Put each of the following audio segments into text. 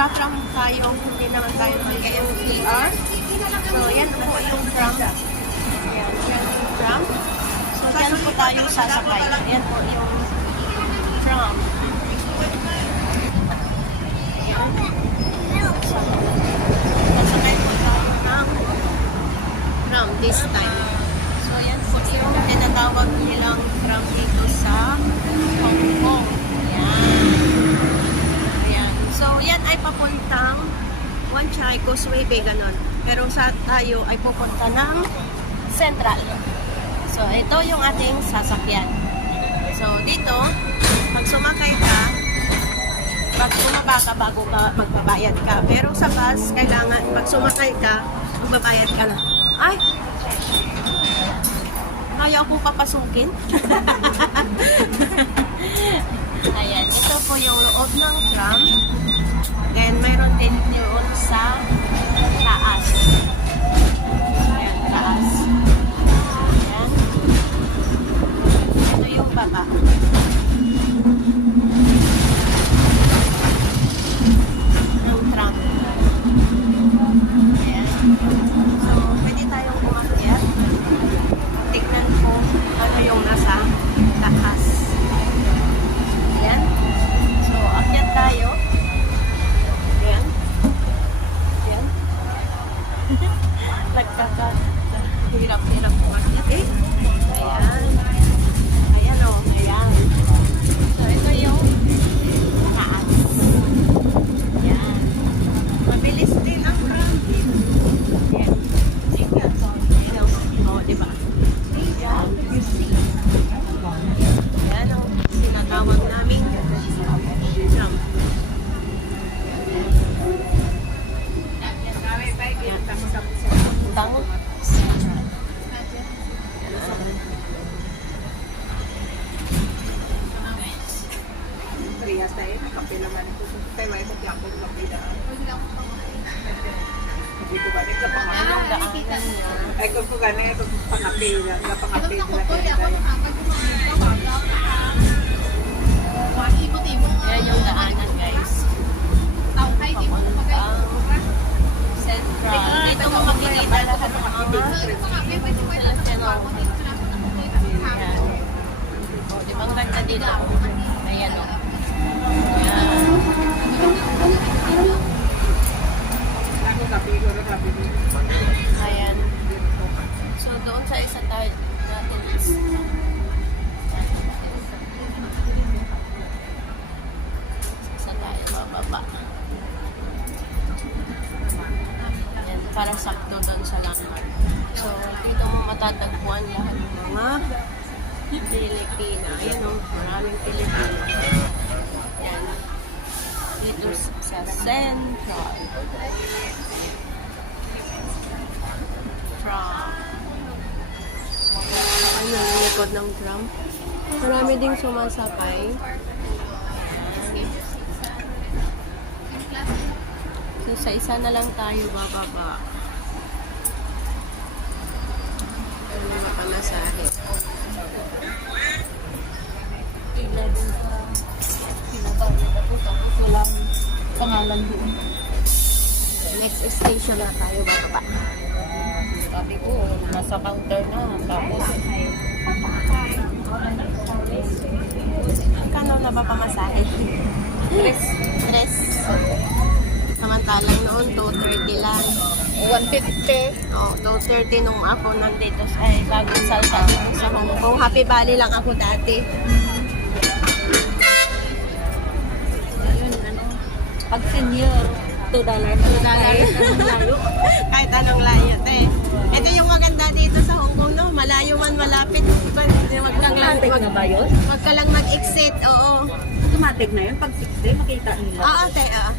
truck lang tayo, hindi naman tayo mag-MTR. So, yan po yung tram. Yan yung tram. So, yan po tayo sasakay. Yan po yung tram. Sasakay po tayo ng tram this time. So, yan po yung tinatawag nilang tram dito sa Hong Kong. Ayan. So, yan ay papuntang Wan Chai Causeway Bay, ganon. Pero sa tayo ay pupunta ng Central. So, ito yung ating sasakyan. So, dito, pag sumakay ka, pag bumaba ka bago ka magbabayad ka. Pero sa bus, kailangan, pag sumakay ka, magbabayad ka na. Ay! Ayaw ko papasukin. Ayan, ito po yung loob ng tram. Then, mayroon din yun sa taas. Ayan, taas. Ayan. Ito yung baba. Ng tram. Ayan. So, pwede tayong umakyat. Tignan ko ano yung nasa taas. Ayan. So, akyat tayo. Ayan. Ayan. Hirap-hirap umakyat eh. Ayan. Ayan o. Ayan. So, ito yung taas. Ayan. Mabilis din ang tram. Ayan. O, diba? Ayan. Ayan ang sinatawag namin tram. Tang. Riyas tayo, kapila man ito. Tayo ay mag-lapog kapila. Hindi ko ba? Ito pa nga. Anong daanan niya? Ay, kung ko gano'n, ito pangapila. Pangapila na tayo. Ayan yung daanan, guys. Papuntang Central. Dito mo makikita lahat ng mga Filipino. Ayan. O, di ba ang ganda dito? Ayan o. Ayan. Ako kapilo na kapilo. Ayan. So, doon sa isa tayo natin is isa tayo bababa. Ayan, para sakto doon sa landmark. So, dito mo matatagpuan lahat ng mga Pilipina. Ayan o, maraming Pilipina. Ayan. Dito sa Central. Tram. Ano yung likod ng tram? Marami ding sumasakay. So, sa isa na lang tayo bababa. Ano na pamasahe? Tapos walang pangalan doon. Next station na tayo bababa. Sabi ko, nasa counter na. Tapos, Kano na ba pamasahe? Tres. Samantalang noon, 230 lang. 150. Oh, 230 nung ako nandito sa bagong salta dito sa Hong Kong. Happy Valley lang ako dati. Ayun, ano, pag senior, $2 na kahit anong layo. Kahit anong layo, te. Ito yung maganda dito sa Hong Kong, no? Malayo man, malapit. Wag kang lang, Automatic na ba yun? wag ka lang mag-exit, oo. Automatic na yun. Pag 60, makita nila. Oo, te, oo.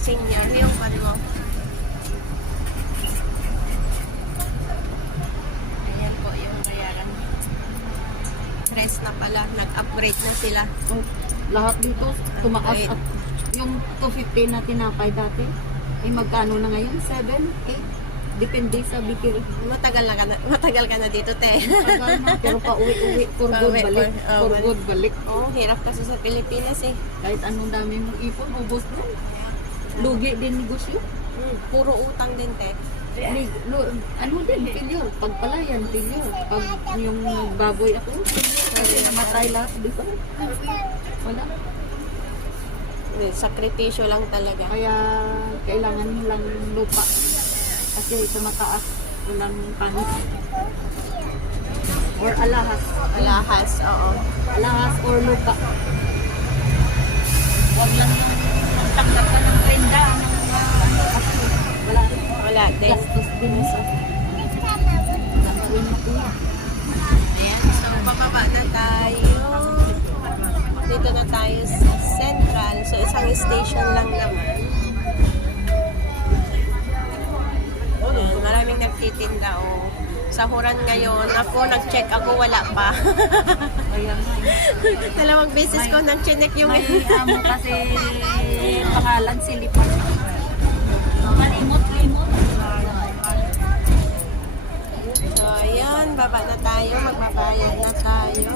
Senior, yung pan mo. Ayan po yung bayaran. Press na pala, nag-upgrade na sila. Oh, lahat dito tumaas Wait. at yung 250 na tinapay dati, ay magkano na ngayon? 7, 8? Depende sa bikir. Matagal ka na dito, te. Tagal na, pero pauwi-uwi, for good Pauwi, balik. for For balik. good balik. Oo, hirap kasi sa Pilipinas eh. Kahit anong dami mong ipon, ubos doon. Lugi din negosyo. Puro utang din, te. Ano din, failure. Pag palayan, failure. Pag yung baboy ako, failure. Kasi namatay lahat, di ba? Wala. Sakripisyo lang talaga. Kaya kailangan lang lupa. Kasi sa mataas, walang panis. Or alahas. Alahas, oo. Alahas or lupa. Huwag lang yung magtanggap ka ng renda. Ano, kasi wala rin. Wala din. Gastos din sa gagawin mo po. Ayan, so bababa na tayo. Dito na tayo sa Central. So isang station lang naman. Ayan, maraming nagtitinda o. Sahuran ngayon. Ako, nag-check ako, wala pa. Kaya nga. Dalawang beses ko nag-check yung... May amo kasi pangalan si Lipan. Malimot-limot. So, ayan, baba na tayo. Magbabayad na tayo.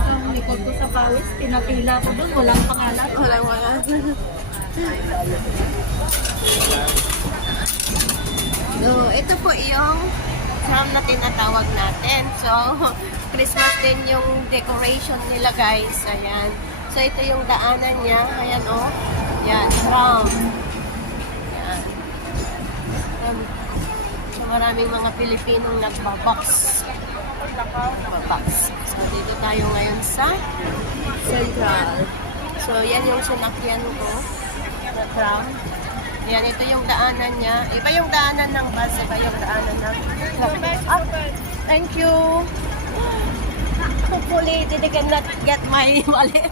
Ang likod ko sa bawis, pinapila ko doon, walang pangalan. Wala. So, ito po yung tram na tinatawag natin. So, Christmas din yung decoration nila, guys. Ayan. So, ito yung daanan niya. Ayan, oh. Ayan, tram. Ayan. So, maraming mga Pilipinong nagbabox. So, dito tayo ngayon sa Central. So, yan yung sinakyan ko na tram. Yan, ito yung daanan niya. Iba yung daanan ng bus, iba yung daanan ng... Thank you. Hopefully, they cannot get my wallet.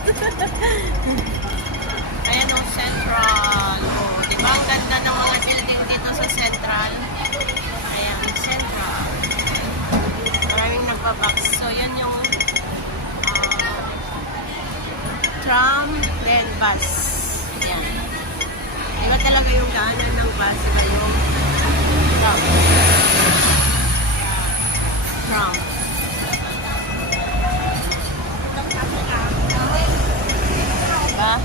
Ayan ang Central. Oh, di ba? Ang ganda ng mga building dito sa Central. Ayan, Central. Maraming nagbabox. So, yan yung tram, then bus. Ayan. Iba talaga yung daanan ng bus, iba yung tram. Tram. Diba?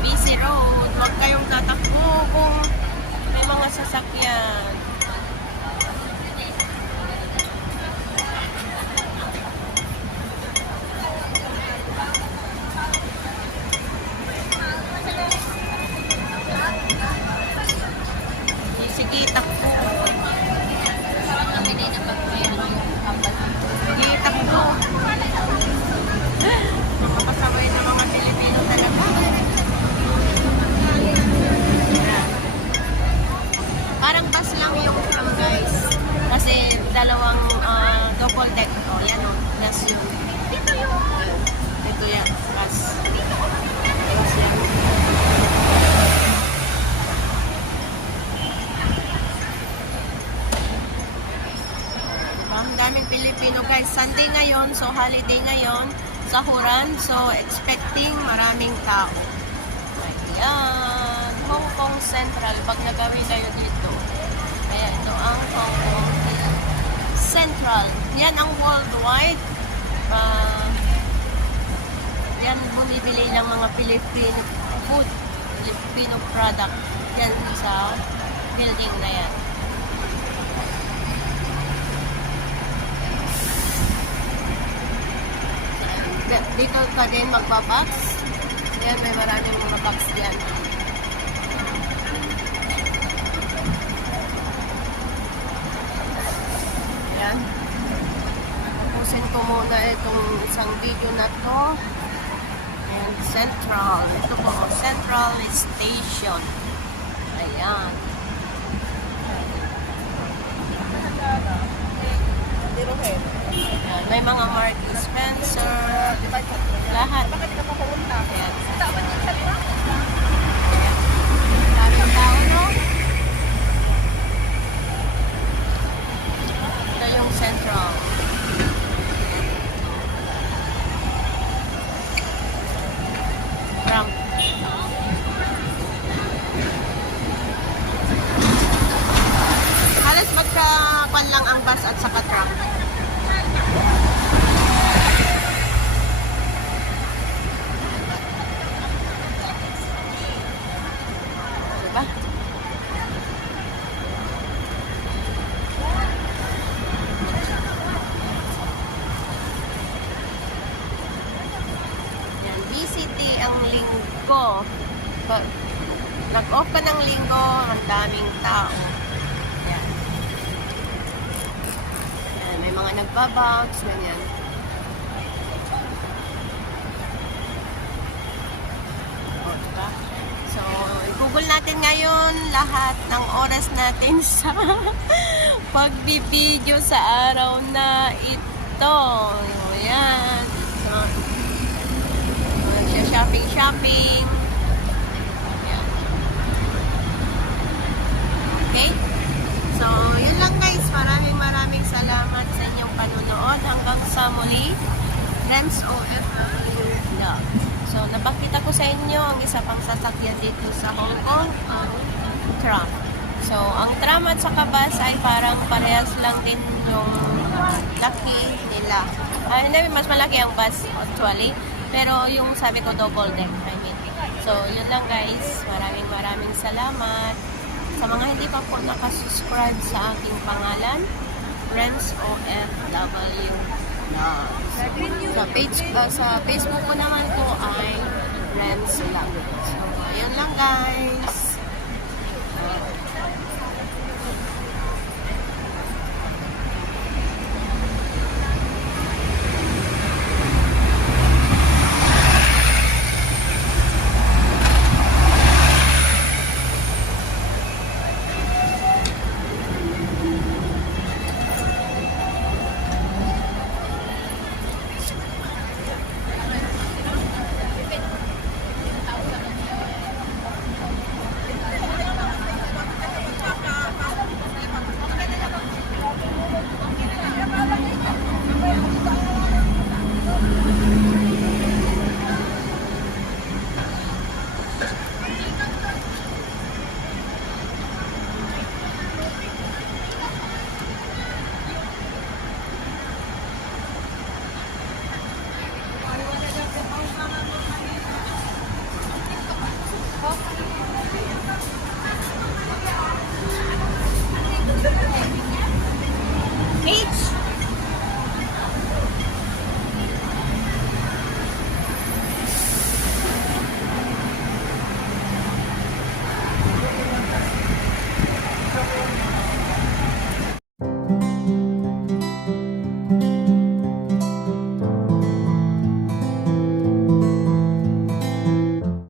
Busy road. Huwag kayong tatakbo kung may mga sasakyan. Sige, takbo. Sige, takbo. Nakapasabay ng mga Pilipino talaga. Parang bus lang yung tram, guys. Kasi dalawang double deck. O, yan o. Plus yung... Ito yan. Bus. Bus yan. Ang daming Pilipino, guys. Sunday ngayon, so holiday ngayon. Sahuran, so expecting maraming tao. Ayan. Hong Kong Central. Pag nagawi kayo dito. Ayan, ito ang Hong Kong Central. Yan ang worldwide. Yan, bumibili ng mga Filipino food. Filipino product. Yan sa building na yan. Dito ka din magbabox. Yan, may maraming mga box diyan. Yan. Tapusin ko muna itong isang video na to. And Central. Ito po, Central Station. Ayan. Ayan. May mga Mark Spencer. Lahat. Ayan. Daming tao, no? Ito yung Central. Tram. Halos magkakuan lang ang bus at saka tram. linggo. Pag nag-off ka ng linggo, ang daming tao. Yan. Yan, may mga nagbabounce, ganyan. O, diba? So, i-google natin ngayon lahat ng oras natin sa pagbibideo sa araw na ito. Yan. So, shopping. Yan. Okay? So, yun lang guys. Maraming salamat sa inyong panunood. Hanggang sa muli. Rems OFW Vlog. So, napakita ko sa inyo ang isa pang sasakyan dito sa Hong Kong, ang tram. So, ang tram at saka bus ay parang parehas lang din yung laki nila. Hindi, mas malaki ang bus actually. Pero yung sabi ko double deck, I mean. So, yun lang guys. Maraming salamat. Sa mga hindi pa po nakasubscribe sa aking pangalan, Rems OFW Vlog. Sa Facebook ko naman po ay Rems Vlog. So, yun lang guys.